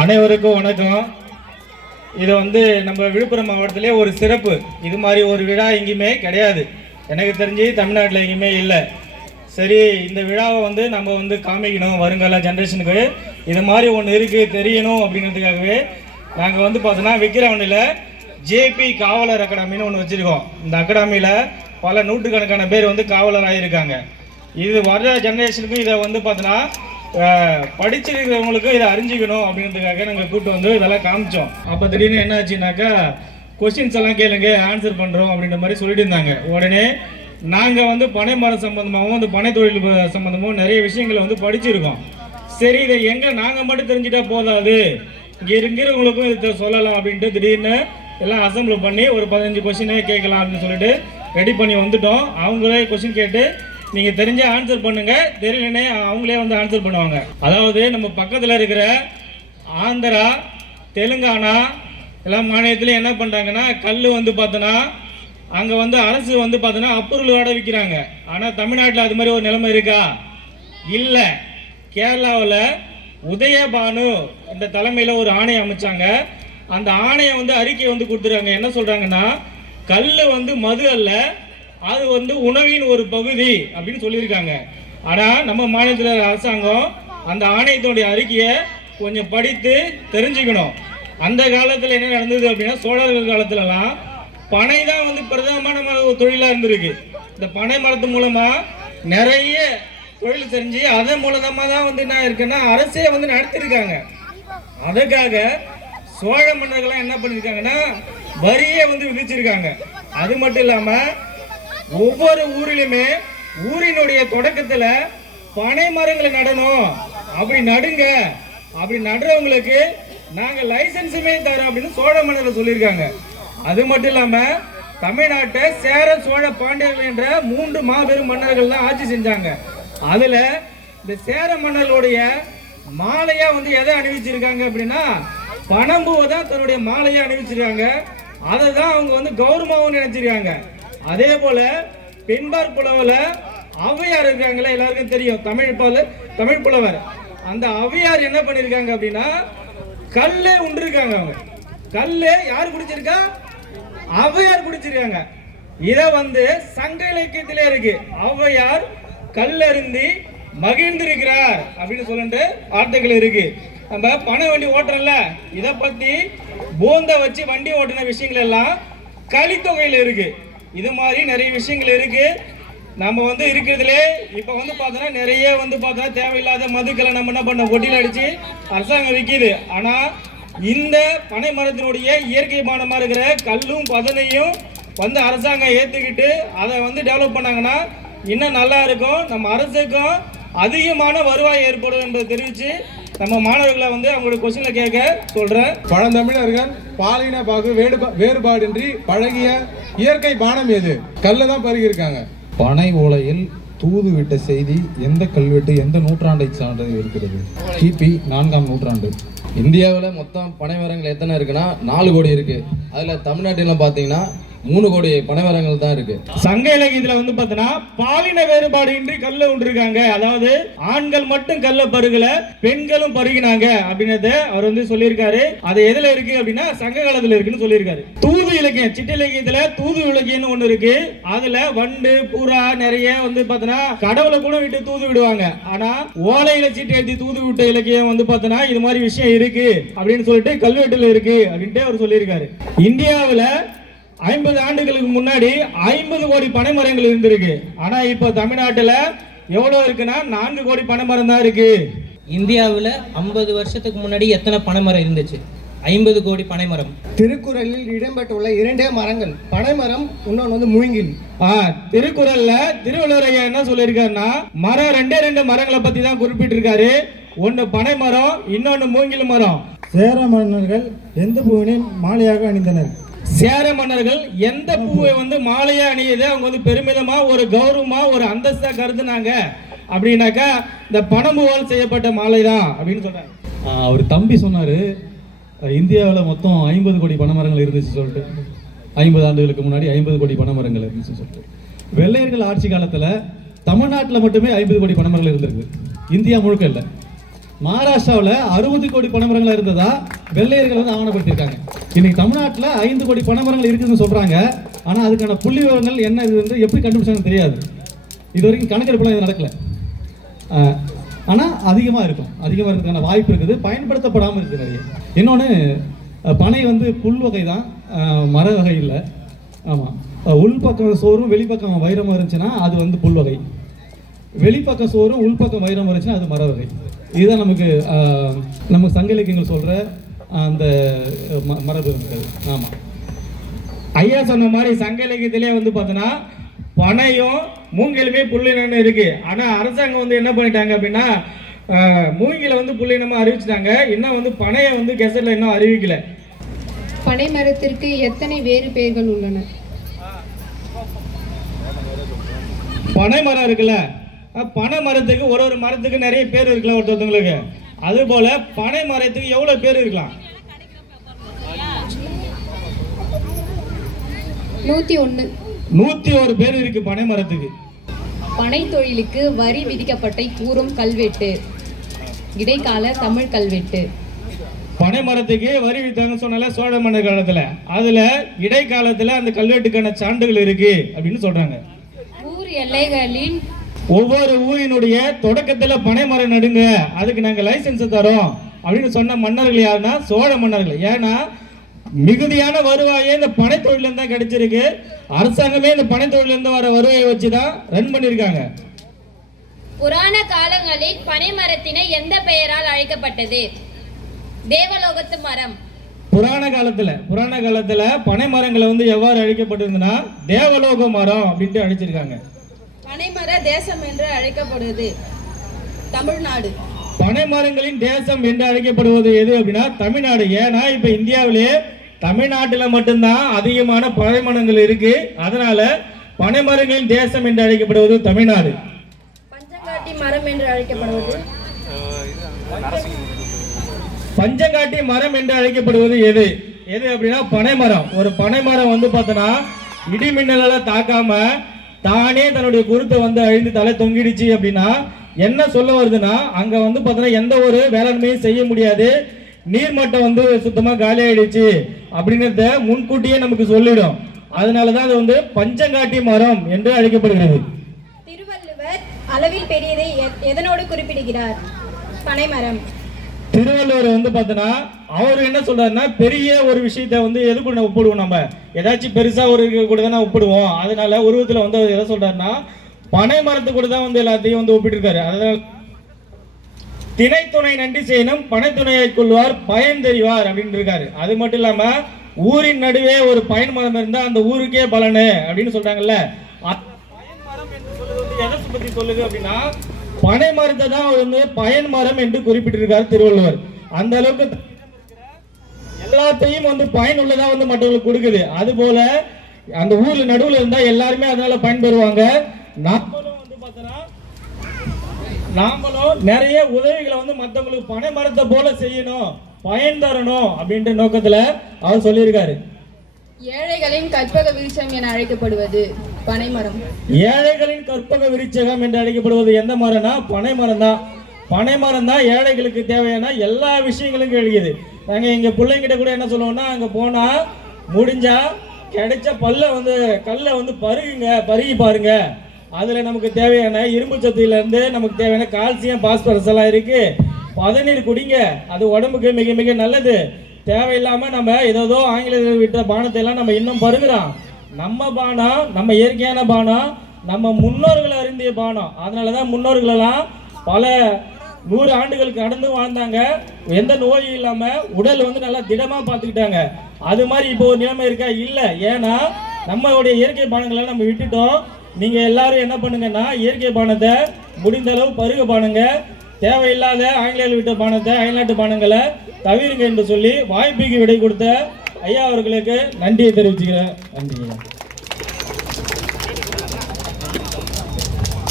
அனைவருக்கும் வணக்கம். இது நம்ம விழுப்புரம் மாவட்டத்திலே ஒரு சிறப்பு. இது மாதிரி ஒரு விழா எங்கேயுமே கிடையாது, எனக்கு தெரிஞ்சு தமிழ்நாட்டில் எங்கேயுமே இல்லை. சரி, இந்த விழாவை நம்ம காமிக்கணும், வருங்கால ஜென்ரேஷனுக்கு இது மாதிரி ஒன்று இருக்குது தெரியணும் அப்படிங்கிறதுக்காகவே நாங்கள் பார்த்தோன்னா விக்கிரவண்டியில் ஜேபி காவலர் அகாடமின்னு ஒன்று வச்சுருக்கோம். இந்த அகாடமியில் பல நூற்றுக்கணக்கான பேர் காவலர் ஆகியிருக்காங்க. இது வர்ற ஜென்ரேஷனுக்கும் இதை பார்த்தோன்னா படிச்சிருக்கிறவங்களுக்கும் இதை அறிஞ்சிக்கணும் அப்படிங்கிறதுக்காக நாங்கள் கூப்பிட்டு இதெல்லாம் காமிச்சோம். அப்போ திடீர்னு என்ன ஆச்சுனாக்கா, கொஸ்டின்ஸ் எல்லாம் கேளுங்க, ஆன்சர் பண்ணுறோம் அப்படின்ற மாதிரி சொல்லிட்டு இருந்தாங்க. உடனே நாங்கள் பனை மரம் சம்மந்தமாகவும் பனை தொழில் சம்மந்தமாகவும் நிறைய விஷயங்களை படிச்சிருக்கோம். சரி, இதை எங்கே நாங்கள் மட்டும் தெரிஞ்சுட்டா போதாது, இங்கே இருக்கிறவங்களுக்கும் இதை சொல்லலாம் அப்படின்ட்டு திடீர்னு எல்லாம் அசம்பிள் பண்ணி ஒரு 15 கொஸ்டினே கேட்கலாம் அப்படின்னு சொல்லிட்டு ரெடி பண்ணி வந்துட்டோம். அவங்களே கொஸ்டின் கேட்டு நீங்கள் தெரிஞ்ச ஆன்சர் பண்ணுங்க, தெரியலனே அவங்களே ஆன்சர் பண்ணுவாங்க. அதாவது நம்ம பக்கத்தில் இருக்கிற ஆந்திரா, தெலுங்கானா எல்லா மாநிலத்திலையும் என்ன பண்ணுறாங்கன்னா, கல் பார்த்தோன்னா அங்கே அரசு பார்த்தோன்னா அப்ரூவலோட விற்கிறாங்க. ஆனால் தமிழ்நாட்டில் அது மாதிரி ஒரு நிலைமை இருக்கா? இல்லை. கேரளாவில் உதயபானு இந்த தலைமையில் ஒரு ஆணையம் அமைச்சாங்க. அந்த ஆணையம் அறிக்கை கொடுத்துருக்காங்க. என்ன சொல்கிறாங்கன்னா, கல் மது அல்ல, அது உணவின் ஒரு பகுதி அப்படின்னு சொல்லியிருக்காங்க. ஆனால் நம்ம மாநிலத்தில் அரசாங்கம் அந்த ஆணையத்தினுடைய அறிக்கையை கொஞ்சம் படித்து தெரிஞ்சுக்கணும். அந்த காலத்தில் என்ன நடந்தது அப்படின்னா, சோழர்கள் காலத்துலலாம் பனை தான் பிரதானமான ஒரு தொழிலாக இருந்திருக்கு. இந்த பனை மரத்து மூலமாக நிறைய தொழில் செஞ்சு அதன் மூலமாக தான் என்ன இருக்குன்னா அரசே நடத்திருக்காங்க. அதுக்காக சோழ மன்னர்கள்லாம் என்ன பண்ணியிருக்காங்கன்னா வரியே விதிச்சிருக்காங்க. அது மட்டும் இல்லாமல் ஒவ்வொரு ஊரிலுமே ஊரினுடைய தொடக்கத்தில் பனை மரங்களை நடணும், அப்படி நடுங்க, அப்படி நடுறவங்களுக்கு நாங்கள் லைசன்ஸுமே தரோம் அப்படின்னு சோழ மன்னர்கள் சொல்லியிருக்காங்க. அது மட்டும் இல்லாமல் தமிழ்நாட்டை சேர, சோழ, பாண்டியர்கள் என்ற 3 மாபெரும் மன்னர்கள் தான் ஆட்சி செஞ்சாங்க. அதில் இந்த சேர மன்னர்களுடைய மாலையா எதை அணிவிச்சிருக்காங்க அப்படின்னா பனம்பூவை தான் தன்னுடைய மாலையா அணிவிச்சிருக்காங்க. அதை தான் அவங்க கௌரவமாகவும் நினைச்சிருக்காங்க. அதே போல பெண்பார் புலவில் ஔவையார் இருக்காங்களே, எல்லாருக்கும் தெரியும், தமிழ் புலவர். அந்த ஔவையார் என்ன பண்ணிருக்காங்க அப்படின்னா கல்லே உண்டிருக்காங்க. அவங்க கல்லே யார் குடிச்சிருக்கா? ஔவையார் குடிச்சிருக்காங்க. இதை சங்க இலக்கியத்திலே இருக்கு. ஔவையார் கல்லருந்தி மகிழ்ந்திருக்கிறார் அப்படின்னு சொல்லிட்டு வார்த்தைகள் இருக்கு. நம்ம பனை வண்டி ஓட்டுறோம்ல, இதை பத்தி போந்த வச்சு வண்டி ஓட்டின விஷயங்கள் எல்லாம் கலித்தொகையில் இருக்கு. இது மாதிரி நிறைய விஷயங்கள் இருக்கு. நம்ம இருக்கிறதுலே இப்போ பார்த்தோன்னா நிறைய பார்த்தோன்னா தேவையில்லாத மதுக்களை நம்ம என்ன பண்ண ஒட்டியில் அடிச்சு அரசாங்கம் விற்கிது. ஆனால் இந்த பனை மரத்தினுடைய இயற்கை பானமாக இருக்கிற கல்லும் பதனையும் அரசாங்கம் ஏற்றுக்கிட்டு அதை டெவலப் பண்ணாங்கன்னா இன்னும் நல்லா இருக்கும். நம்ம அரசுக்கும் அதிகமான வருவாய் ஏற்படும் என்பதை தெரிவித்து நம்ம மாணவர்களை அவங்களுடைய கொஸ்டின்ல கேட்க சொல்றேன். பழந்தமிழர்கள் பாலின பாகு வேறுபாடின்றி பழகிய இயற்கை பானம் எது? கல்ல தான் பருகியிருக்காங்க. பனை ஓலையில் தூது விட்ட செய்தி எந்த கல்வெட்டு எந்த நூற்றாண்டை சார்ந்தது இருக்கிறது? கிபி 4ஆம் நூற்றாண்டு. இந்தியாவில் மொத்தம் பனை மரங்கள் எத்தனை இருக்குன்னா 4 கோடி இருக்கு. அதில் தமிழ்நாட்டில் பார்த்தீங்கன்னா 3 கோடி பனை மரங்கள் தான் இருக்கு. சங்க இலக்கியத்துல பார்த்தோன்னா பாலின வேறுபாடு இன்றி கல்ல உண்டிருக்காங்க. அதாவது ஆண்கள் மட்டும் கல்ல பருகல, பெண்களும் பருகினாங்க அப்படின்றத அவர் சொல்லியிருக்காரு. அது எதுல இருக்கு அப்படின்னா சங்க காலத்துல இருக்குன்னு சொல்லியிருக்காரு. தூது இலக்கியம், சிட்ட இலக்கியத்துல தூது இலக்கியம்னு ஒண்ணு இருக்கு. அதுல வண்டு புறா நிறைய பார்த்தோன்னா கடவுளை கூட விட்டு தூது விடுவாங்க. ஆனா ஓலையில சீட்டு எழுதி தூது விட்ட இலக்கியம் பார்த்தோன்னா இது மாதிரி விஷயம் இருக்கு அப்படின்னு சொல்லிட்டு கல்வெட்டுல இருக்கு அப்படின்ட்டு அவர் சொல்லியிருக்காரு. இந்தியாவுல 50 ஆண்டுகளுக்கு முன்னாடி 50 கோடி பனை மரங்கள் இருந்திருக்கு. ஆனா இப்ப தமிழ்நாட்டுல எவ்வளவு இருக்குன்னா 4 கோடி பனை மரம் தான் இருக்கு. இந்தியாவில் 50 வருஷத்துக்கு முன்னாடி எத்தனை பனைமரம் இருந்துச்சு? 50 கோடி பனைமரம். திருக்குறளில் இடம்பெற்றுள்ள 2 மரங்கள், பனைமரம், இன்னொன்று மூங்கில். திருக்குறள்ல திருவள்ளுவர் என்ன சொல்லியிருக்காருன்னா மரம் 2 மரங்களை பத்தி தான் குறிப்பிட்டிருக்காரு. ஒன்னு பனை மரம், இன்னொன்னு மூங்கில் மரம். சேர மன்னர்கள் எந்த பூவினை மாலையாக அணிந்தனர்? சேர மன்னர்கள் எந்த பூவை மாலையா அணியது அவங்க பெருமிதமா ஒரு கௌரவமா ஒரு அந்தஸ்தா கருதுனாங்க அப்படின்னாக்கா இந்த பனம்பூவால் செய்யப்பட்ட மாலை தான் அப்படின்னு சொல்றாங்க. அவர் தம்பி சொன்னாரு இந்தியாவில் மொத்தம் 50 கோடி பனைமரங்கள் இருந்துச்சு சொல்லிட்டு. 50 ஆண்டுகளுக்கு முன்னாடி 50 கோடி பனைமரங்கள் இருந்துச்சு சொல்லிட்டு. வெள்ளையர்கள் ஆட்சி காலத்தில் தமிழ்நாட்டில் மட்டுமே 50 கோடி பனைமரங்கள் இருந்திருக்கு, இந்தியா முழுக்க இல்லை. மகாராஷ்டிராவில் 60 கோடி பனைமரங்கள் இருந்ததா வெள்ளையர்கள் வந்து ஆவணப்படுத்தியிருக்காங்க. இன்னைக்கு தமிழ்நாட்டில் 5 கோடி பனைமரங்கள் இருக்குதுன்னு சொல்றாங்க. ஆனால் அதுக்கான புள்ளி விவரங்கள் என்ன இது வந்து எப்படி கண்டுபிடிச்சாங்கன்னு தெரியாது. இது வரைக்கும் கணக்கெடுப்புலாம் இது நடக்கல. ஆனால் அதிகமாக இருக்கிறதுக்கான வாய்ப்பு இருக்குது. பயன்படுத்தப்படாமல் இருக்குது நிறைய. இன்னொன்று, பனை வந்து புல் வகை தான், மர வகை இல்லை. ஆமாம், உள்பக்கம் சோறும் வெளிப்பக்கம் வைரமாக இருந்துச்சுன்னா அது வந்து புல் வகை. வெளிப்பக்கம் சோறும் உள்பக்கம் வைரம் இருந்துச்சுன்னா அது மர வகை. இதுதான் நமக்கு சங்க இலக்கியங்கள் சொல்கிற அந்த மரபு இருக்குது. ஆமாம், ஐயா சொன்ன மாதிரி சங்க இலக்கியத்திலே வந்து பார்த்தோன்னா பனையும் மூங்கிலுமே புல்லினம்னு இருக்கு. ஆனால் அரசாங்கம் வந்து என்ன பண்ணிட்டாங்க அப்படின்னா மூங்கில வந்து புல்லினமாக அறிவிச்சிட்டாங்க. இன்னும் வந்து பனையை வந்து கெசட்டில் இன்னும் அறிவிக்கல. பனை மரத்திற்கு எத்தனை வேறு பெயர்கள் உள்ளன? பனை மரம் இருக்குல்ல, பனை மரத்துக்கு ஒரு மரத்துக்கு நிறைய பேர் இருக்குல்ல ஒருத்தவங்களுக்கு. அது போல பனை மரத்துக்கு எவ்வளவு பேர் இருக்கலாம்? 101 பேர் இருக்கு பனை மரத்துக்கு. பனை தொழிலுக்கு வரி விதிக்கப்பட்ட கூறும் கல்வெட்டு, இடைக்கால தமிழ் கல்வெட்டு. பனை மரத்துக்கு வரி விதித்தாங்கன்னு சொன்னால சோழ மன்னர் காலத்துல, அதுல இடைக்காலத்துல அந்த கல்வெட்டுக்கான சான்றுகள் இருக்கு அப்படின்னு சொல்றாங்க. ஊர் எல்லைகளின் ஒவ்வொரு ஊரினுடைய தொடக்கத்துல பனை மரம் நடுங்க, அதுக்கு நாங்க லைசன்ஸ் தரோம் அப்படின்னு சொன்ன மன்னர்கள் யாருன்னா சோழ மன்னர்கள். ஏன்னா மிகுதியான வருவாயே இந்த பனை தொழில தான் கிடைச்சிருக்கு. அரசாங்கமே இந்த பனை தொழில இருந்து வர வருவாயை வச்சுதான் ரன் பண்ணிருக்காங்க. புராண காலங்களில் பனை மரத்தினை எந்த பெயரால் அழைக்கப்பட்டது? தேவலோகத்து மரம். புராண காலத்துல பனை மரங்களை வந்து எவ்வாறு அழைக்கப்பட்டிருந்தனா தேவலோக மரம் அப்படின்ட்டு அழைச்சிருக்காங்க. பனைமர தேசம் என்று அழைக்கப்படுவது தமிழ்நாடு. பனை மரங்களின் தேசம் என்று அழைக்கப்படுவது எது அப்படின்னா தமிழ்நாடு. ஏன்னா இப்ப இந்தியாவிலே தமிழ்நாட்டில் மட்டும்தான் அதிகமான பனை மரங்கள் இருக்கு. அதனால பனை மரங்களின் தேசம் என்று அழைக்கப்படுவது தமிழ்நாடு. பஞ்சங்காட்டி மரம் என்று அழைக்கப்படுவது பஞ்சங்காட்டி மரம் என்று அழைக்கப்படுவது எது அப்படின்னா பனை மரம். ஒரு பனை மரம் வந்து பார்த்தோன்னா இடி மின்னலால தாக்காம தானே தன்னுடைய குருத்தை வந்து அழிந்து தலை தொங்கிடுச்சு அப்படின்னா என்ன சொல்ல வருதுன்னா அங்க வந்து பார்த்தோன்னா எந்த ஒரு வேளாண்மையும் செய்ய முடியாது, நீர்மட்டம் வந்து சுத்தமா காலி ஆயிடுச்சு அப்படிங்கிறத முன்கூட்டியே நமக்கு சொல்லிடும். அதனாலதான் அது வந்து பஞ்சங்காட்டி மரம் என்று அழைக்கப்படுகிறது. திருவள்ளுவர் அளவில் பெரியதை எதனோடு குறிப்பிடுகிறார்? பனைமரம். திருவள்ளுவர் வந்து பார்த்தோன்னா அவர் என்ன சொல்றாருன்னா பெரிய ஒரு விஷயத்த வந்து எது கூட ஒப்பிடுவோம், நம்ம ஏதாச்சும் பெருசா ஒரு கூட தானே ஒப்பிடுவோம். அதனால உருவத்துல வந்து அவர் எதை சொல்றாருன்னா பனை மரத்து கூட தான் வந்து எல்லாத்தையும் வந்து ஒப்பிட்டு இருக்காரு. அதனால திணைத்துணை நன்றி செய்யணும், பனை துணையை கொள்வார் பயன் தெரிவார் அப்படின்னு இருக்காரு. அது மட்டும் இல்லாம ஊரின் நடுவே ஒரு பயன் மரம் இருந்தா அந்த ஊருக்கே பலனு அப்படின்னு சொல்றாங்கல்ல. பயன் மரம் என்று சொல்றது வந்து எதை பத்தி சொல்லுது அப்படின்னா பனை மரத்தை தான் வந்து பயன் மரம் என்று குறிப்பிட்டிருக்காரு திருவள்ளுவர். அந்த அளவுக்கு எல்லாத்தையும் வந்து பயனுள்ளதா வந்து மற்றவங்களுக்கு கொடுக்குது. அது போல அந்த ஊர்ல நடுவுல இருந்தா எல்லாருமே அதனால பயன்பெறுவாங்க. நாமளும் வந்து பார்த்தோன்னா நாமளும் நிறைய உதவிகளை வந்து மற்றவங்களுக்கு பனை மரத்தை போல செய்யணும், பயன் தரணும் அப்படின்ற நோக்கத்துல அவர் சொல்லியிருக்காரு. ஏழைகளின் கற்பக விருட்சம் என அழைக்கப்படுவது பனைமரம். ஏழைகளின் கற்பக விருட்சகம் என்று அழைக்கப்படுவது எந்த மரம்னா பனை மரம் தான். பனை மரம் தான் ஏழைகளுக்கு தேவையான எல்லா விஷயங்களும் கிடைக்குது. நாங்கள் எங்கள் பிள்ளைங்கிட்ட கூட என்ன சொல்லுவோம்னா அங்கே போனால் முடிஞ்சா கிடைச்ச கல்லை வந்து பருகி பாருங்க, அதில் நமக்கு தேவையான இரும்பு சத்துலேருந்து நமக்கு தேவையான கால்சியம் பாஸ்பரஸ் எல்லாம் இருக்கு. பதநீர் குடிங்க, அது உடம்புக்கு மிக மிக நல்லது. தேவையில்லாமல் நம்ம ஏதோ ஆங்கிலேயர்கள் விட்ட பானத்தை எல்லாம் நம்ம இன்னும் பருகிறோம். நம்ம பானம் நம்ம இயற்கையான பானம், நம்ம முன்னோர்கள் அருந்திய பானம். அதனால தான் முன்னோர்களெல்லாம் பல 100 ஆண்டுகளுக்கு கடந்து வாழ்ந்தாங்க, எந்த நோயும் இல்லாமல் உடல் வந்து நல்லா திடமாக பார்த்துக்கிட்டாங்க. அது மாதிரி இப்போ ஒரு நிலைமை இருக்கா? இல்லை. ஏன்னா நம்மளுடைய இயற்கை பானங்களை நம்ம விட்டுட்டோம். நீங்கள் எல்லாரும் என்ன பண்ணுங்கன்னா இயற்கை பானத்தை முடிந்த அளவு பருக பானுங்க, தேவையில்லாத ஆங்கிலேயர்கள் விட்ட பானத்தை அயல்நாட்டு பானங்களை தவிருங்க என்று சொல்லி வாய்ப்புக்கு விடை கொடுத்த ஐயா அவர்களுக்கு நன்றியை தெரிவிச்சுக்கிறேன். நன்றி.